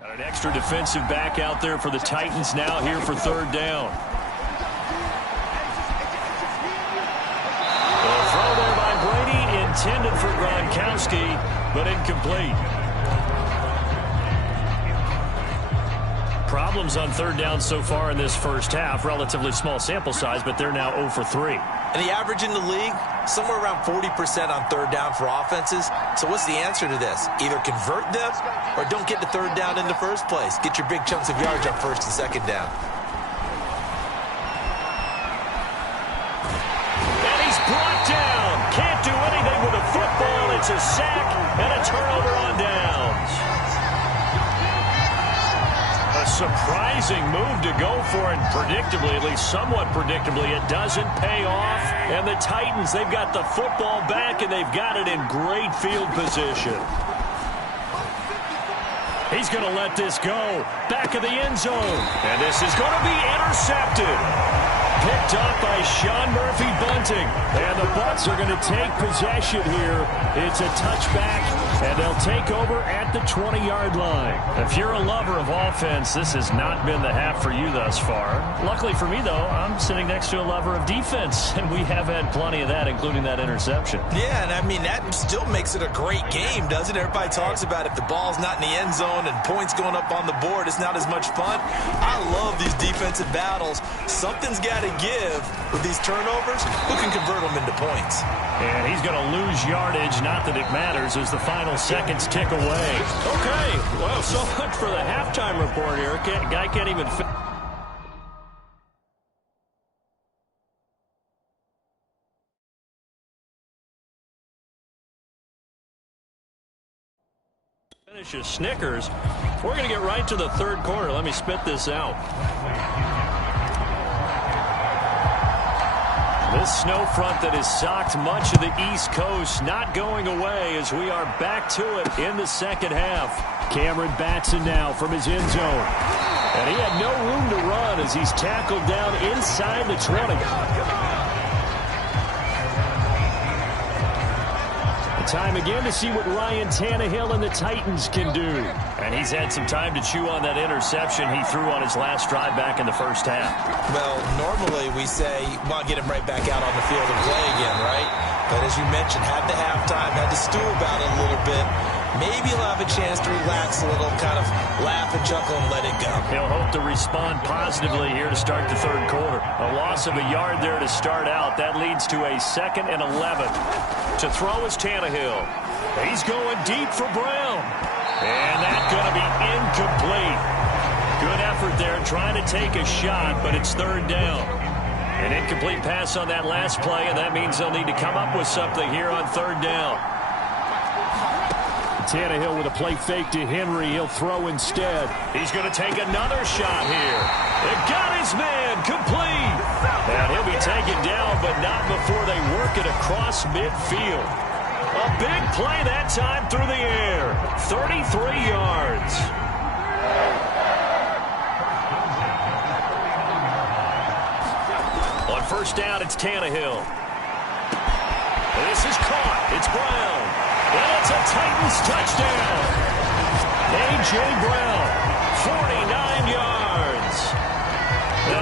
Got an extra defensive back out there for the Titans now here for third down. The throw there by Brady, intended for Gronkowski, but incomplete. Problems on third down so far in this first half. Relatively small sample size, but they're now 0 for 3. And the average in the league, somewhere around 40% on third down for offenses. So what's the answer to this? Either convert them or don't get to third down in the first place. Get your big chunks of yards on first and second down. And he's brought down. Can't do anything with a football. It's a sack and a turnover on downs. A surprising move to go for it, predictably, at least somewhat predictably. It doesn't pay off. And the Titans, they've got the football back, and they've got it in great field position. He's going to let this go. Back of the end zone. And this is going to be intercepted. Picked up by Sean Murphy-Bunting. And the Bucs are going to take possession here. It's a touchback, and they'll take over at the 20-yard line. If you're a lover of offense, this has not been the half for you thus far. Luckily for me, though, I'm sitting next to a lover of defense, and we have had plenty of that, including that interception. Yeah, and I mean, that still makes it a great game, doesn't it? Everybody talks about if the ball's not in the end zone and points going up on the board, it's not as much fun. I love these defensive battles. Something's got to give with these turnovers. Who can convert them into points? And he's going to lose yardage. Not that it matters as the final seconds tick away. Okay, well, so much for the halftime report here. Guy can't even finish his Snickers. We're going to get right to the third quarter. Let me spit this out. This snow front that has socked much of the East Coast not going away as we are back to it in the second half. Cameron Batson now from his end zone. And he had no room to run as he's tackled down inside the 20. Time again to see what Ryan Tannehill and the Titans can do. And he's had some time to chew on that interception he threw on his last drive back in the first half. Well, normally we say, well, get him right back out on the field and play again, right? But as you mentioned, had the halftime, had to stew about it a little bit. Maybe he'll have a chance to relax a little, kind of laugh and chuckle and let it go. He'll hope to respond positively here to start the third quarter. A loss of a yard there to start out. That leads to a 2nd and 11. To throw is Tannehill. He's going deep for Brown. And that's going to be incomplete. Good effort there trying to take a shot, but it's third down. An incomplete pass on that last play, and that means they'll need to come up with something here on third down. Tannehill with a play fake to Henry. He'll throw instead. He's going to take another shot here. They got his man complete. And he'll be taken down, but not before they work it across midfield. A big play that time through the air. 33 yards. On first down, it's Tannehill. This is caught. It's Brown. And it's a Titans touchdown. A.J. Brown, 49 yards.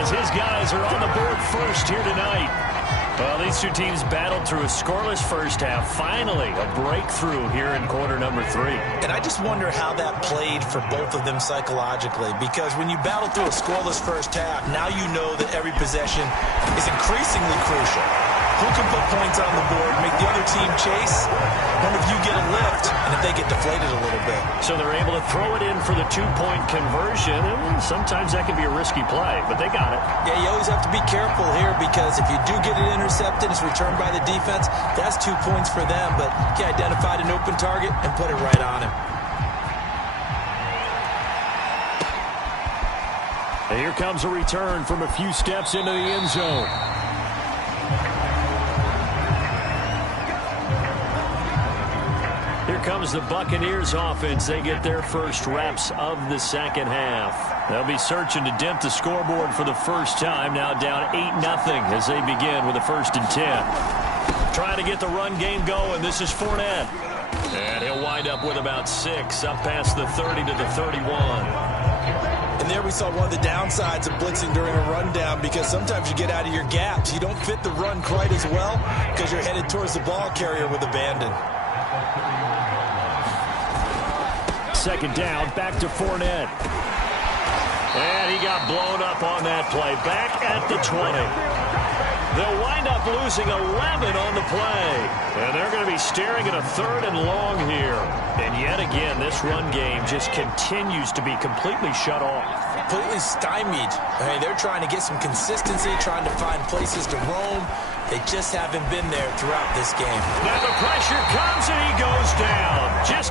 As his guys are on the board first here tonight. Well, these two teams battled through a scoreless first half. Finally, a breakthrough here in quarter number 3. And I just wonder how that played for both of them psychologically. Because when you battle through a scoreless first half, now you know that every possession is increasingly crucial. Who can put points on the board, make the other team chase? One of you get a lift, and if they get deflated a little bit. So they're able to throw it in for the 2-point conversion. And sometimes that can be a risky play, but they got it. Yeah, you always have to be careful here because if you do get it intercepted, it's returned by the defense. That's 2 points for them, but he identified an open target and put it right on him. And here comes a return from a few steps into the end zone. Here comes the Buccaneers offense. They get their first reps of the second half. They'll be searching to dent the scoreboard for the first time. Now down 8-0 as they begin with a 1st and 10. Trying to get the run game going. This is Fournette. And he'll wind up with about 6, up past the 30 to the 31. And there we saw one of the downsides of blitzing during a rundown, because sometimes you get out of your gaps. You don't fit the run quite as well because you're headed towards the ball carrier with abandon. Second down, back to Fournette. And he got blown up on that play. Back at the 20. They'll wind up losing 11 on the play. And they're going to be staring at a 3rd and long here. And yet again, this run game just continues to be completely shut off. Completely stymied. I mean, they're trying to get some consistency, trying to find places to roam. They just haven't been there throughout this game. Now the pressure comes and he goes down. Just...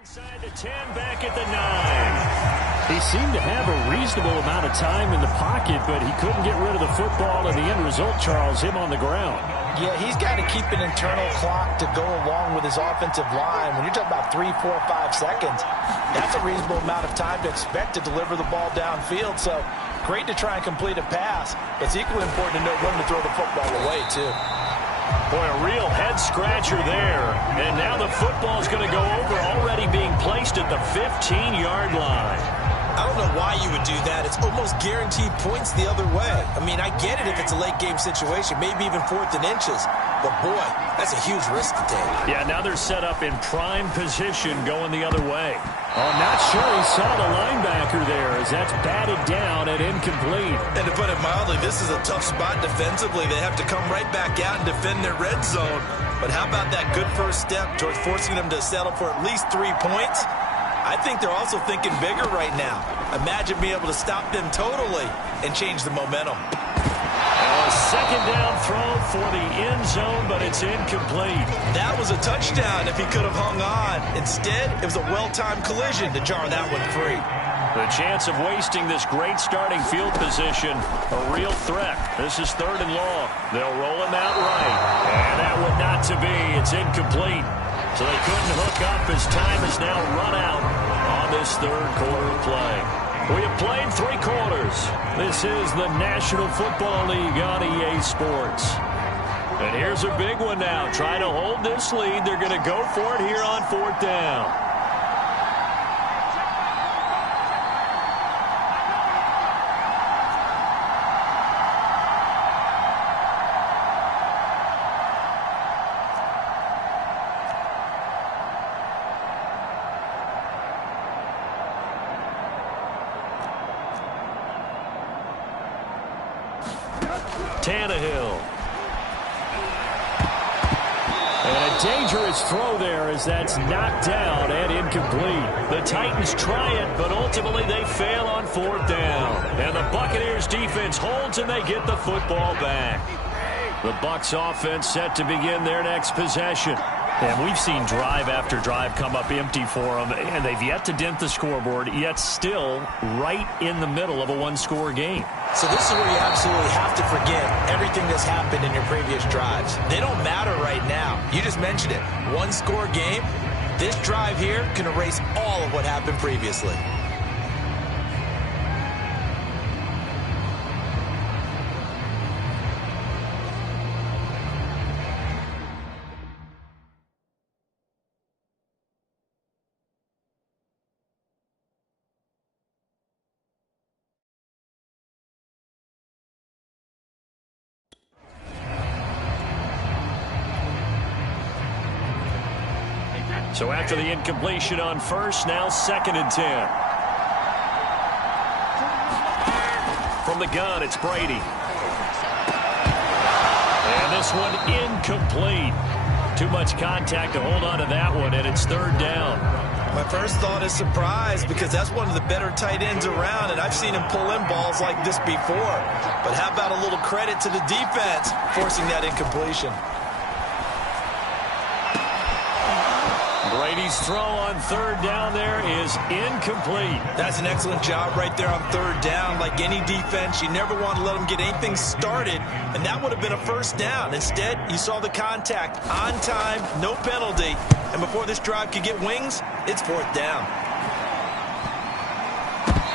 inside the 10, back at the 9. He seemed to have a reasonable amount of time in the pocket, but he couldn't get rid of the football, and the end result, Charles, him on the ground. Yeah, he's got to keep an internal clock to go along with his offensive line. When you're talking about 3, 4, 5 seconds, that's a reasonable amount of time to expect to deliver the ball downfield. So great to try and complete a pass. It's equally important to know when to throw the football away, too. Boy, a real head-scratcher there. And now the football's going to go over, already being placed at the 15-yard line. I don't know why you would do that. It's almost guaranteed points the other way. I mean, I get it if it's a late-game situation, maybe even 4th and inches. But, boy, that's a huge risk to take. Yeah, now they're set up in prime position going the other way. Oh, not sure he saw the linebacker there, as that's batted down and incomplete. And to put it mildly, this is a tough spot defensively. They have to come right back out and defend their red zone. But how about that good first step towards forcing them to settle for at least 3 points? I think they're also thinking bigger right now. Imagine being able to stop them totally and change the momentum. A second down throw for the end zone, but it's incomplete. That was a touchdown if he could have hung on. Instead, it was a well-timed collision to jar that one free. The chance of wasting this great starting field position, a real threat. This is 3rd and long. They'll roll him out right. And that would not to be. It's incomplete. So they couldn't hook up as time is now run out on this 3rd quarter play. We have played 3 quarters. This is the National Football League on EA Sports. And here's a big one now. Trying to hold this lead. They're going to go for it here on 4th down. Tannehill. And a dangerous throw there as that's knocked down and incomplete. The Titans try it, but ultimately they fail on 4th down. And the Buccaneers defense holds and they get the football back. The Bucs offense set to begin their next possession. And we've seen drive after drive come up empty for them, and they've yet to dent the scoreboard, yet still right in the middle of a 1-score game. So this is where you absolutely have to forget everything that's happened in your previous drives. They don't matter right now. You just mentioned it. 1-score game. This drive here can erase all of what happened previously. So after the incompletion on first, now 2nd and 10. From the gun, it's Brady. And this one incomplete. Too much contact to hold on to that one, and it's 3rd down. My first thought is surprise, because that's one of the better tight ends around, and I've seen him pull in balls like this before. But how about a little credit to the defense forcing that incompletion? His throw on third down there is incomplete. That's an excellent job right there on third down. Like any defense, you never want to let them get anything started, and that would have been a first down. Instead, you saw the contact on time, no penalty, and before this drive could get wings, it's fourth down.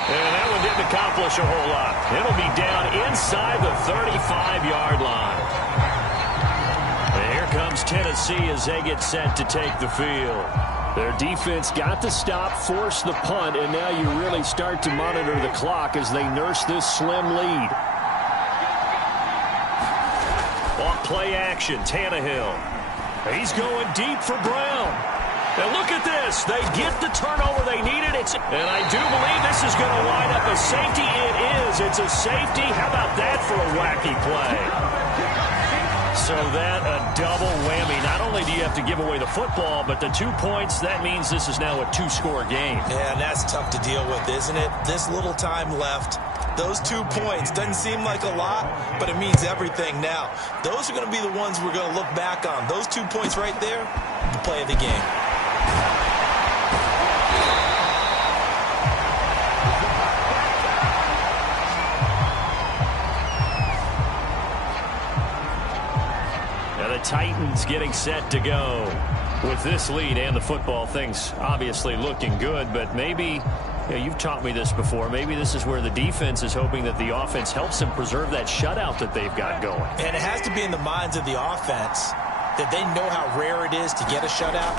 And that one didn't accomplish a whole lot. It'll be down inside the 35-yard line. And here comes Tennessee as they get set to take the field. Their defense got the stop, forced the punt, and now you really start to monitor the clock as they nurse this slim lead. Off play action, Tannehill. He's going deep for Brown. And look at this. They get the turnover they needed. And I do believe this is going to wind up a safety. It is. It's a safety. How about that for a wacky play? So that a double whammy. Not only do you have to give away the football, but the 2 points, that means this is now a two-score game. Yeah, and that's tough to deal with, isn't it? This little time left. Those 2 points doesn't seem like a lot, but it means everything now. Those are going to be the ones we're going to look back on. Those 2 points right there, the play of the game. Titans getting set to go. With this lead and the football, things obviously looking good, but maybe, you've taught me this before, maybe this is where the defense is hoping that the offense helps them preserve that shutout that they've got going. And it has to be in the minds of the offense that they know how rare it is to get a shutout.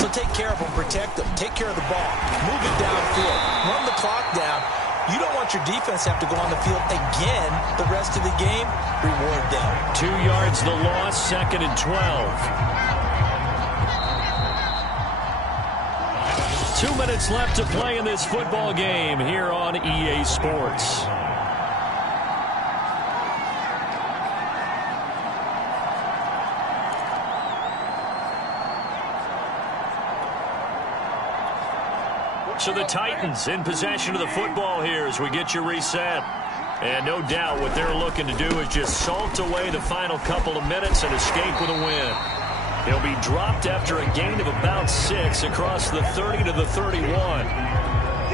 So take care of them, protect them, take care of the ball, move it downfield, run the clock down. You don't want your defense to have to go on the field again the rest of the game. Reward them. 2 yards the loss, 2nd and 12. 2 minutes left to play in this football game here on EA Sports. So the Titans in possession of the football here as we get you reset. And no doubt what they're looking to do is just salt away the final couple of minutes and escape with a win. He'll be dropped after a gain of about 6 across the 30 to the 31.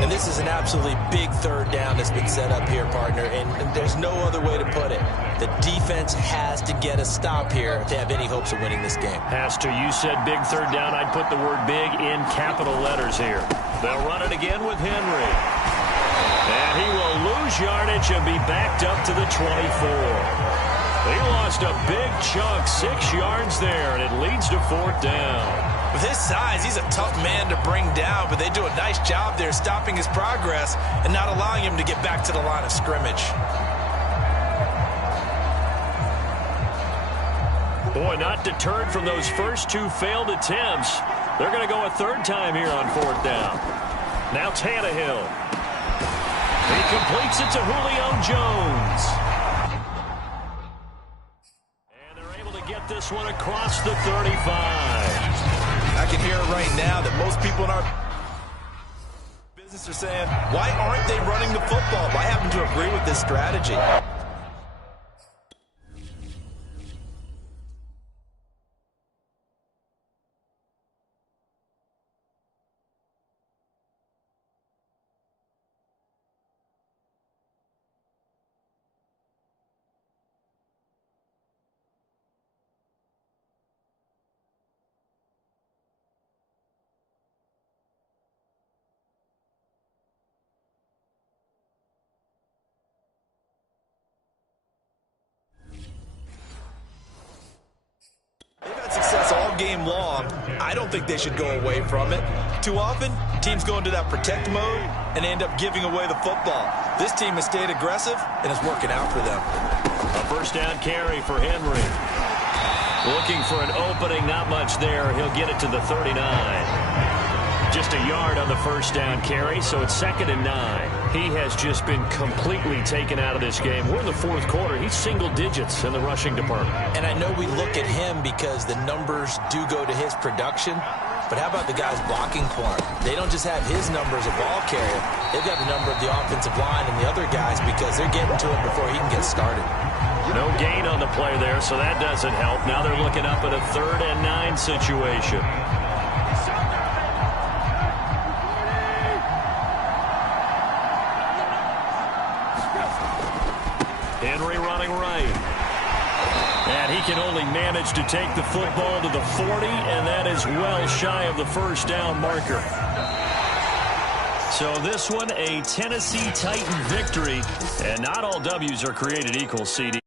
And this is an absolutely big third down that's been set up here, partner, and there's no other way to put it. The defense has to get a stop here to have any hopes of winning this game. Has to. You said big third down. I'd put the word big in capital letters here. They'll run it again with Henry. And he will lose yardage and be backed up to the 24. He lost a big chunk, 6 yards there, and it leads to fourth down. With his size, he's a tough man to bring down, but they do a nice job there stopping his progress and not allowing him to get back to the line of scrimmage. Boy, not deterred from those first 2 failed attempts. They're going to go a third time here on fourth down. Now Tannehill. He completes it to Julio Jones. And they're able to get this one across the 35. I can hear it right now that most people in our business are saying, why aren't they running the football? I happen to agree with this strategy. They've had success all game long. I don't think they should go away from it. Too often, teams go into that protect mode and end up giving away the football. This team has stayed aggressive and it's working out for them. A first down carry for Henry. Looking for an opening, not much there. He'll get it to the 39. Just a yard on the first down carry, so it's 2nd and 9. He has just been completely taken out of this game. We're in the fourth quarter. He's single digits in the rushing department. And I know we look at him because the numbers do go to his production, but how about the guys blocking for him? They don't just have his number as a ball carrier. They've got the number of the offensive line and the other guys because they're getting to him before he can get started. No gain on the play there, so that doesn't help. Now they're looking up at a 3rd and 9 situation. Henry running right. And he can only manage to take the football to the 40, and that is well shy of the first down marker. So this one, a Tennessee Titan victory, and not all W's are created equal, CD.